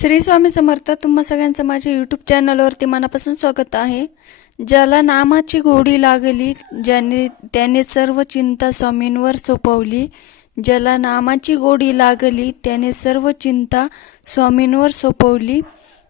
श्री स्वामी समर्थ तुम्हा सगळ्यांचं माझ्या यूट्यूब चॅनलवरती मनापासून स्वागत आहे. ज्याला नामाची गोडी लागली ज्याने त्याने सर्व चिंता स्वामींवर सोपवली. ज्याला नामाची गोडी लागली त्याने सर्व चिंता स्वामींवर सोपवली.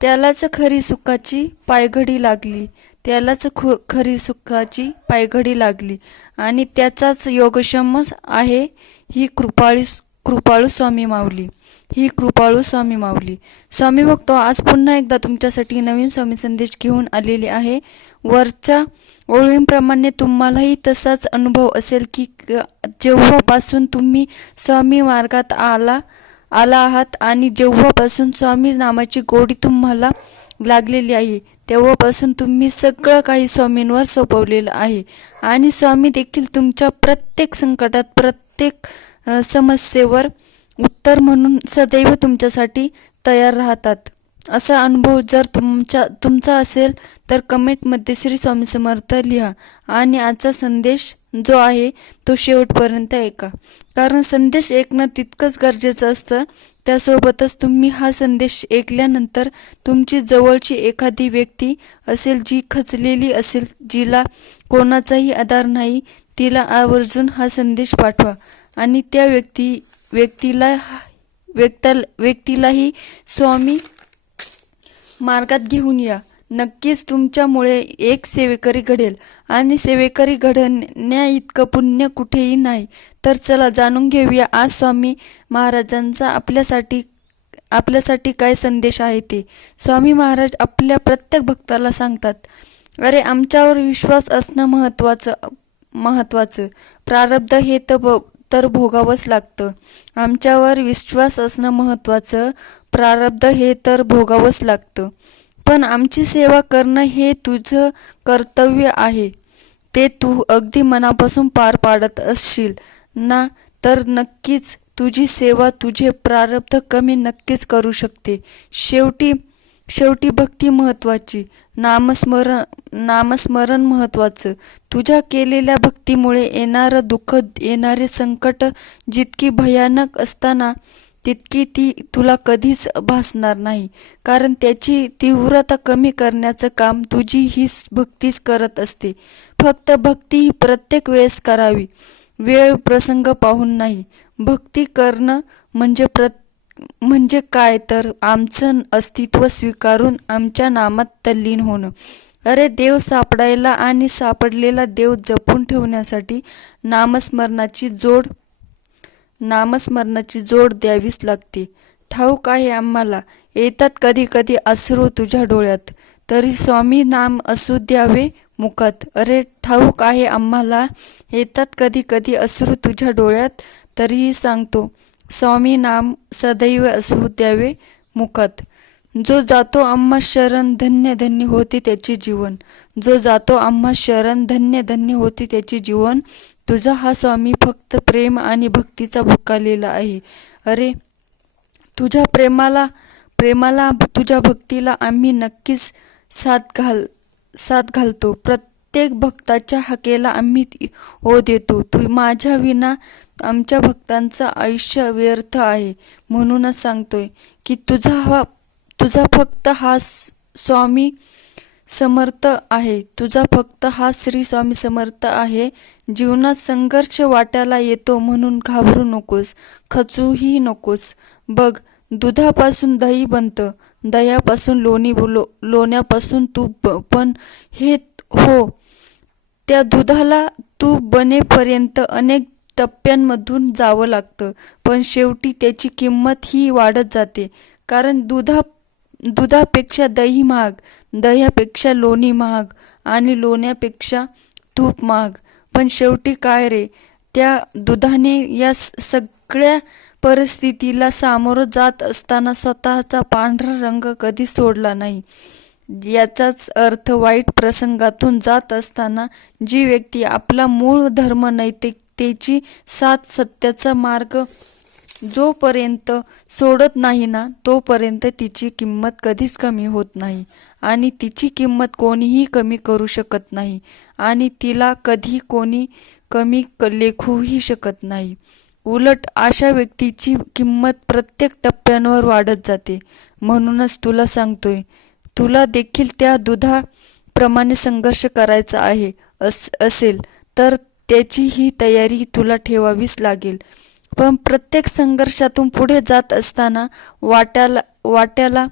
त्यालाच खरी सुखाची पायघडी लागली. त्यालाच खु खरी सुखाची पायघडी लागली. आणि त्याचाच योगक्षमच आहे ही कृपाळी कृपाळू स्वामी माऊली. ही कृपाळू स्वामी माऊली. स्वामी भक्त आज पुन्हा एकदा तुमच्यासाठी नवीन स्वामी संदेश घेऊन आलेले आहे. वरच्या ओळींप्रमाणे तुम्हालाही तसाच अनुभव असेल की जेव्हापासून तुम्ही स्वामी मार्गात आला आला आहात आणि जेव्हापासून स्वामी नामाची गोडी तुम्हाला लागलेली आहे तेव्हापासून तुम्ही सगळं काही स्वामींवर सोपवलेलं आहे. आणि स्वामी देखील तुमच्या प्रत्येक संकटात प्रत्येक समस्येवर उत्तर म्हणून सदैव तुमच्यासाठी तयार राहतात. असा अनुभव जर तुमच्या तुमचा असेल तर कमेंटमध्ये श्री स्वामी समर्थ लिहा आणि आजचा संदेश जो आहे तो शेवटपर्यंत ऐका. कारण संदेश ऐकणं तितकंच गरजेचं असतं. त्यासोबतच तुम्ही हा संदेश ऐकल्यानंतर तुमची जवळची एखादी व्यक्ती असेल जी खचलेली असेल जिला कोणाचाही आधार नाही तिला आवर्जून हा संदेश पाठवा आणि त्या व्यक्ती व्यक्तीला व्यक्ता व्यक्तीलाही स्वामी मार्गात घेऊन या. नक्कीच तुमच्यामुळे एक सेवेकरी घडेल आणि सेवेकरी घडण्या इतकं पुण्य कुठेही नाही. तर चला जाणून घेऊया आज स्वामी महाराजांचा आपल्यासाठी आपल्यासाठी काय संदेश आहे ते. स्वामी महाराज आपल्या प्रत्येक भक्ताला सांगतात अरे आमच्यावर विश्वास असणं महत्त्वाचं महत्त्वाचं. प्रारब्ध हे तर तर भोगावंच लागतं. आमच्यावर विश्वास असणं महत्त्वाचं प्रारब्ध हे तर भोगावंच लागतं. पण आमची सेवा करणं हे तुझं कर्तव्य आहे. ते तू अगदी मनापासून पार पाडत असशील. ना तर नक्कीच तुझी सेवा तुझे प्रारब्ध कमी नक्कीच करू शकते. शेवटी शेवटी भक्ती महत्त्वाची नामस्मरण नामस्मरण महत्त्वाचं तुझ्या केलेल्या भक्तीमुळे येणारं दुःख येणारे संकट जितकी भयानक असताना तितकी ती तुला कधीच भासणार नाही. कारण त्याची तीव्रता कमी करण्याचं काम तुझी ही भक्तीच करत असते. फक्त भक्ती ही प्रत्येक वेळेस करावी. वेळ प्रसंग पाहून नाही. भक्ती करणं म्हणजे प्रत्येक म्हणजे काय? तर आमचं अस्तित्व स्वीकारून आमच्या नामात तल्लीन होणं. अरे देव सापडायला आणि सापडलेला देव जपून ठेवण्यासाठी नामस्मरणाची जोड नामस्मरणाची जोड द्यावीच लागते. ठाऊक आहे आम्हाला. येतात कधी कधी अश्रू तुझ्या डोळ्यात. तरी स्वामी नाम असू द्यावे मुखात. अरे ठाऊक आहे आम्हाला. येतात कधी कधी अश्रू तुझ्या डोळ्यात. तरीही सांगतो. स्वामी नाम सदैव असू द्यावे मुखात जो जातो आम्हा शरण धन्य धन्य होते त्याचे जीवन. जो जातो आम्हा शरण धन्य धन्य होते त्याचे जीवन. तुझा हा स्वामी फक्त प्रेम आणि भक्तीचा भुकालेला आहे. अरे तुझ्या प्रेमाला प्रेमाला तुझ्या भक्तीला आम्ही नक्कीच साथ घाल साथ घालतो. प्रत प्रत्येक भक्ताच्या हाकेला आम्ही हो देतो. तू माझ्या विना आमच्या भक्तांचं आयुष्य व्यर्थ आहे म्हणूनच सांगतोय की तुझा हा तुझा फक्त हा स्वामी समर्थ आहे. तुझा फक्त हा श्री स्वामी समर्थ आहे. जीवनात संघर्ष वाट्याला येतो म्हणून घाबरू नकोस खचूही नकोस. बघ दुधापासून दही बनतं दह्यापासून लोणी लो लोण्यापासून तूप पण हे हो त्या दुधाला तूप बनेपर्यंत अनेक टप्प्यांमधून जावं लागतं पण शेवटी त्याची किंमत ही वाढत जाते. कारण दुधा दुधापेक्षा दही महाग दह्यापेक्षा लोणी महाग आणि लोण्यापेक्षा तूप महाग. पण शेवटी काय रे? त्या दुधाने या सगळ्या परिस्थितीला सामोरं जात असताना स्वतःचा पांढरा रंग कधी सोडला नाही. याचाच अर्थ वाईट प्रसंगातून जात असताना जी व्यक्ती आपला मूळ धर्म नैतिकतेची साथ सत्याचा मार्ग जोपर्यंत सोडत नाही ना तोपर्यंत तिची किंमत कधीच कमी होत नाही आणि तिची किंमत कोणीही कमी करू शकत नाही आणि तिला कधी कोणी कमी क- लेखूही शकत नाही. उलट अशा व्यक्तीची किंमत प्रत्येक टप्प्यांवर वाढत जाते. म्हणूनच तुला सांगतोय तुला देखील त्या दुधाप्रमाणे संघर्ष करायचा आहे अस असेल तर त्याची ही तयारी तुला ठेवावीच लागेल. पण प्रत्येक संघर्षातून पुढे जात असताना वाट्याला वाट्याला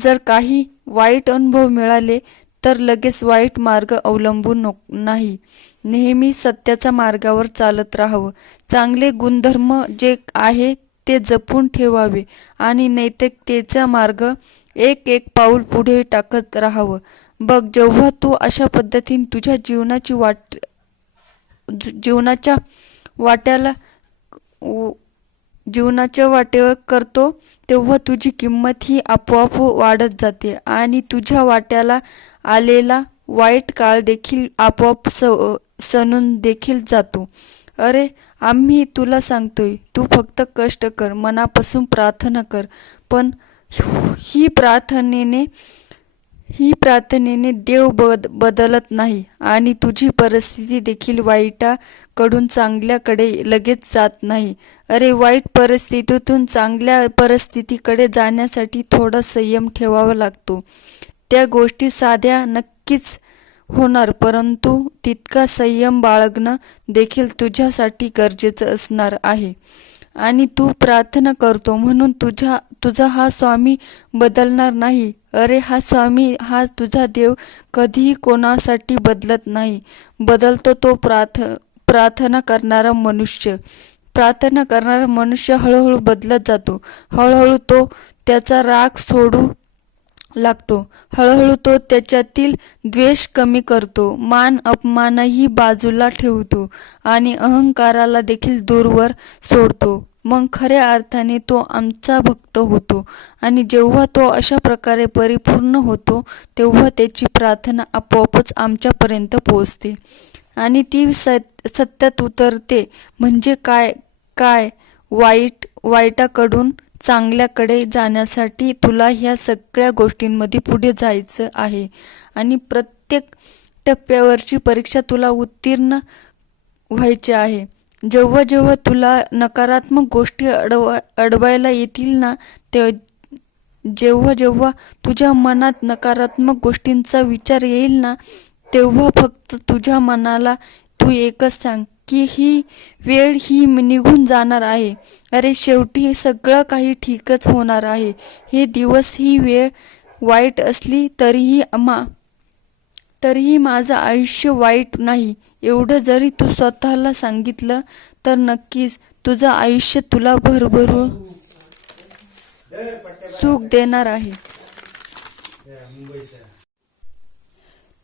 जर काही वाईट अनुभव मिळाले तर लगेच वाईट मार्ग अवलंबून नो नाही. नेहमी सत्याच्या मार्गावर चालत राहावं. चांगले गुणधर्म जे आहे ते जपून ठेवावे आणि नैतिकतेचा मार्ग एक एक पाऊल पुढे टाकत राहावं. बघ जेव्हा तू अशा पद्धतीने तुझ्या जीवनाची वाट जीवनाच्या वाट्याला जीवनाच्या वाटेवर करतो तेव्हा तुझी किंमत ही आपोआप वाढत जाते आणि तुझ्या वाट्याला आलेला वाईट काळ देखील आपोआप स सणून देखील जातो. अरे आम्ही तुला सांगतोय तू फक्त कष्ट कर मनापासून प्रार्थना कर. पण ही प्रार्थनेने ही प्रार्थनेने देव बद बदलत नाही आणि तुझी परिस्थिती देखील वाईटाकडून चांगल्याकडे लगेच जात नाही. अरे वाईट परिस्थितीतून चांगल्या परिस्थितीकडे जाण्यासाठी थोडा संयम ठेवावा लागतो. त्या गोष्टी साध्या नक्कीच होणार परंतु तितका संयम बाळगणं देखील तुझ्यासाठी गरजेचं असणार आहे. आणि तू प्रार्थना करतो म्हणून तुझ्या तुझा हा स्वामी बदलणार नाही. अरे हा स्वामी हा तुझा देव कधीही कोणासाठी बदलत नाही. बदलतो तो प्रार्थ प्रार्थना करणारा मनुष्य. प्रार्थना करणारा मनुष्य हळूहळू बदलत जातो. हळूहळू तो त्याचा राग सोडू लागतो. हळूहळू तो त्याच्यातील द्वेष कमी करतो. मान अपमानही बाजूला ठेवतो आणि अहंकाराला देखील दूरवर सोडतो. मग खऱ्या अर्थाने तो आमचा भक्त होतो आणि जेव्हा तो अशा प्रकारे परिपूर्ण होतो तेव्हा त्याची प्रार्थना आपोआपच आमच्यापर्यंत पोहोचते. आणि ती सत सत्यात उतरते. म्हणजे काय काय? वाईट वाईटाकडून चांगल्याकडे जाण्यासाठी तुला ह्या सगळ्या गोष्टींमध्ये पुढे जायचं आहे. आणि प्रत्येक टप्प्यावरची परीक्षा तुला उत्तीर्ण व्हायची आहे. जेव्हा जेव्हा तुला नकारात्मक गोष्टी अडवा अडवायला येतील ना ते जेव्हा जेव्हा तुझ्या मनात नकारात्मक गोष्टींचा विचार येईल ना तेव्हा फक्त तुझ्या मनाला तू एकच सांग की ही वेळ ही निघून जाणार आहे. अरे शेवटी सगळं काही ठीकच होणार आहे. हे दिवस ही वेळ वाईट असली तरीही मा तरीही माझं आयुष्य वाईट नाही. एवढं जरी तू स्वतःला सांगितलं तर नक्कीच तुझं आयुष्य तुला भरभरून सुख देणार आहे.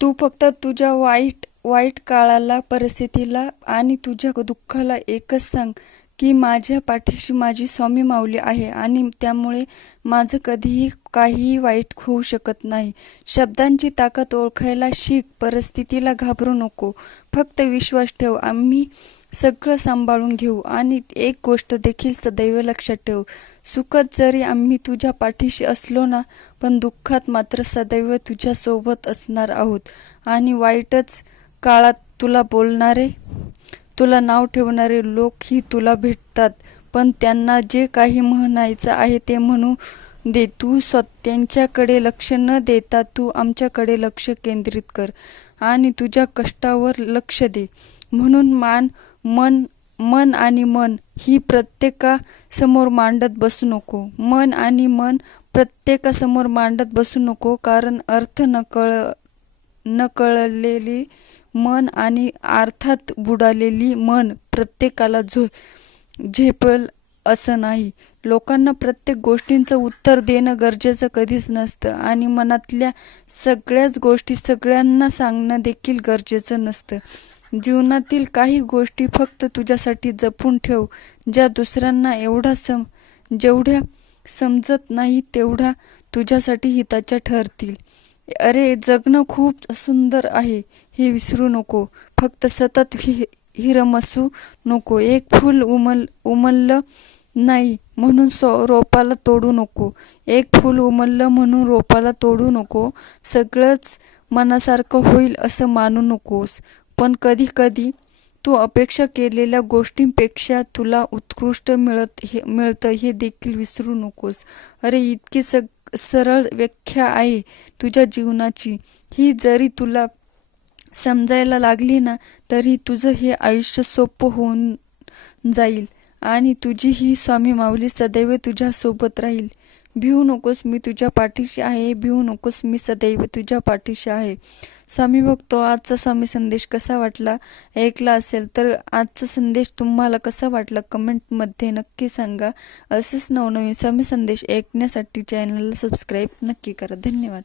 तू फक्त तुझ्या वाईट वाईट काळाला परिस्थितीला आणि तुझ्या दुःखाला एकच सांग. की माझ्या पाठीशी माझी स्वामी माऊली आहे आणि त्यामुळे माझं कधीही काहीही वाईट होऊ शकत नाही. शब्दांची ताकद ओळखायला शिक परिस्थितीला घाबरू नको. फक्त विश्वास ठेव आम्ही सगळं सांभाळून घेऊ आणि एक गोष्ट देखील सदैव लक्षात ठेव. सुखत जरी आम्ही तुझ्या पाठीशी असलो ना पण दुःखात मात्र सदैव तुझ्यासोबत असणार आहोत. आणि वाईटच काळात तुला बोलणारे तुला नाव ठेवणारे लोकही तुला भेटतात पण त्यांना जे काही म्हणायचं आहे ते म्हणू दे. तू स्वत त्यांच्याकडे लक्ष न देता तू आमच्याकडे लक्ष केंद्रित कर आणि तुझ्या कष्टावर लक्ष दे. म्हणून मान मन मन आणि मन ही प्रत्येकासमोर मांडत बसू नको. मन आणि मन प्रत्येकासमोर मांडत बसू नको कारण अर्थ नकळ नकळलेली मन आणि अर्थात बुडालेली मन प्रत्येकाला झो झेपल असं नाही. लोकांना प्रत्येक गोष्टींचं उत्तर देणं गरजेचं कधीच नसतं आणि मनातल्या सगळ्याच गोष्टी सगळ्यांना सांगणं देखील गरजेचं नसतं. जीवनातील काही गोष्टी फक्त तुझ्यासाठी जपून ठेव ज्या दुसऱ्यांना एवढा सम जेवढ्या समजत नाही तेवढा तुझ्यासाठी हिताच्या ठरतील. अरे जगणं खूप सुंदर आहे हे विसरू नको. फक्त सतत हि हिरमसू नको. एक फूल उमल उमललं नाही म्हणून सो रोपाला तोडू नको. एक फूल उमललं म्हणून रोपाला तोडू नको. सगळंच मनासारखं होईल असं मानू नकोस. पण कधी कधी तू अपेक्षा केलेल्या गोष्टींपेक्षा तुला उत्कृष्ट मिळत हे मिळतं हे देखील विसरू नकोस. अरे इतकी सग सरळ व्याख्या आहे तुझ्या जीवनाची. ही जरी तुला समजायला लागली ना तरी तुझं हे आयुष्य सोपं होऊन जाईल आणि तुझी ही स्वामी माऊली सदैव तुझ्यासोबत राहील. भिवू नकोस मी तुझ्या पाठीशी आहे भिवू नकोस मी सदैव तुझ्या पाठीशी आहे. स्वामी भक्तो आजचा स्वामी संदेश कसा वाटला? ऐकला असेल तर आजचा संदेश तुम्हाला कसा वाटला? कमेंटमध्ये नक्की सांगा. असेच नवनवीन स्वामी संदेश ऐकण्यासाठी चॅनलला सबस्क्राईब नक्की करा. धन्यवाद.